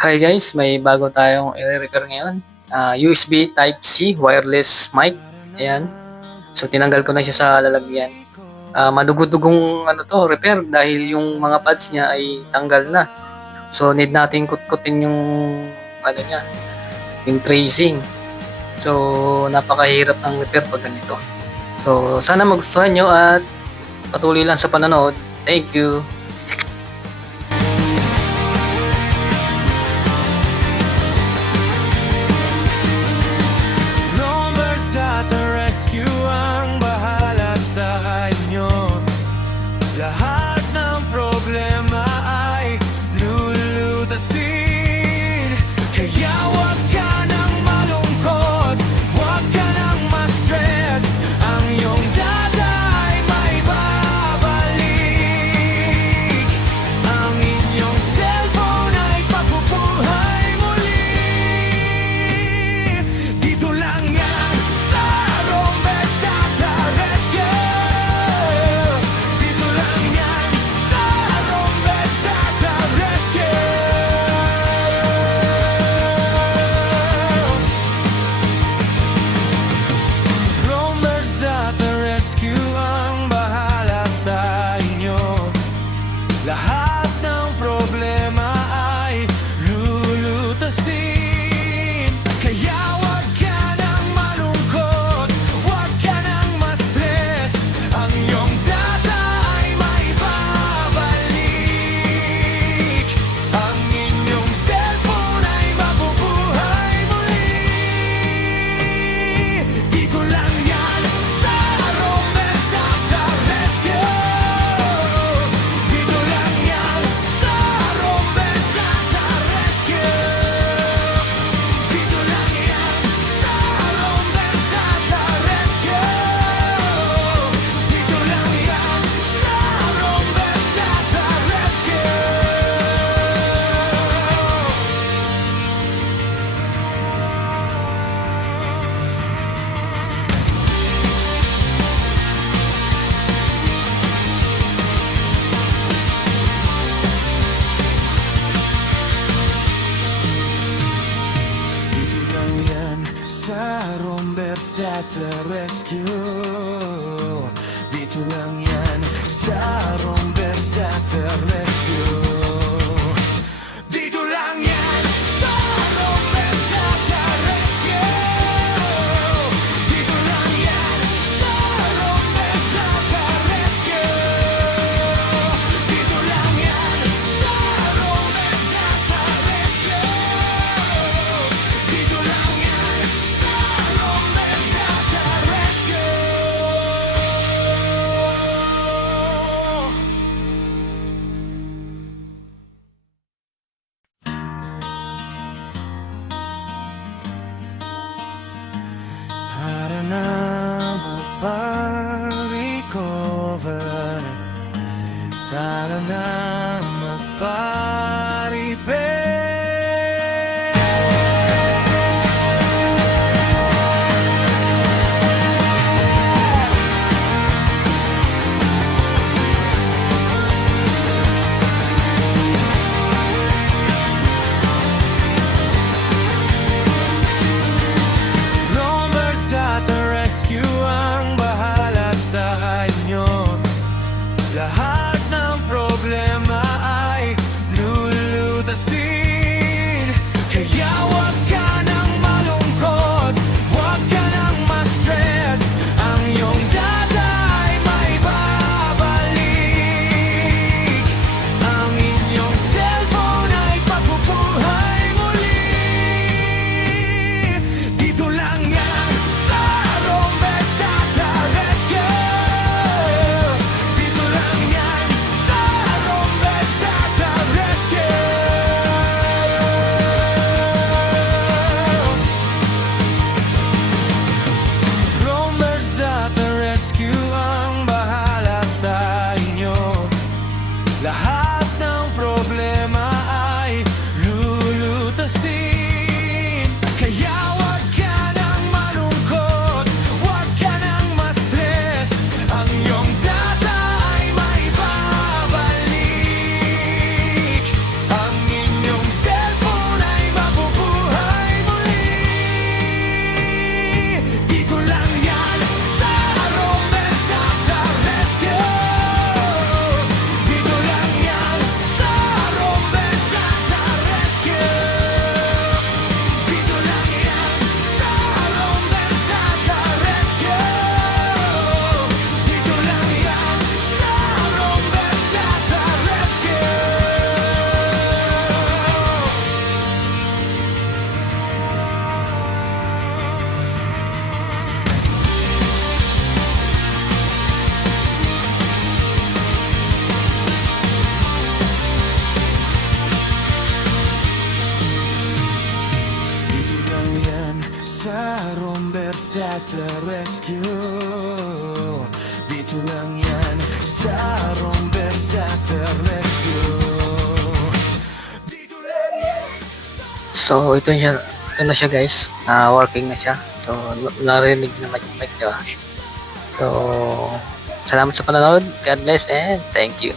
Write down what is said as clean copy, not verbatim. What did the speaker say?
Hi guys, may bago tayong i-repair ngayon. USB Type-C wireless mic. Ayan. So tinanggal ko na siya sa lalagyan. Madugod-dugong repair dahil yung mga pads niya ay tanggal na. So need natin kutkutin yung niya, yung tracing. So napakahirap ng repair pag ganito. So sana magustuhan nyo at patuloy lang sa panonood. Thank you. Roamers that the rescue ang bahala sa inyo. Lahat ng problema ay lulutasin. Kaya wag ka nang malungkot, wag ka nang ma-stress. Ang iyong data ay may babalik. Ang inyong cellphone ay pabubuhay muli. Dito lang yan sa Roamers Data Rescue. Dito lang yan sa Roamers Data Rescue. Roamers Data Rescue ang bahala sa inyo. Lahat ng problema ay lulutasin. Kaya wag ka nang malungkot, wag ka nang ma-stress. Ang iyong data ay may babalik. Ang inyong cellphone ay mabubuhay muli. Dito lang yan sa Roamers Data Rescue. Dito lang yan sa Roamers Data Rescue. Dito lang yan sa Roamers Data Rescue. Dito lang yan sa Roamers Data Dito lang yan sa Roamers Data Rescue. Dito lang yan sa Roamers Data Rescue. Dito lang yan sa Roamers Data Rescue. Dito lang yan sa Roamers Data Rescue. Dito lang yan sa Roamers Data Rescue. Dito lang yan sa Roamers Data Rescue. sa Rombers Data Rescue. Dito lang yan sa Rombers Data Rescue. Dito lang yan. So, ito na siya guys. Working na siya. So, narinig naman yung mic, di ba? So, salamat sa panonood. God bless and thank you.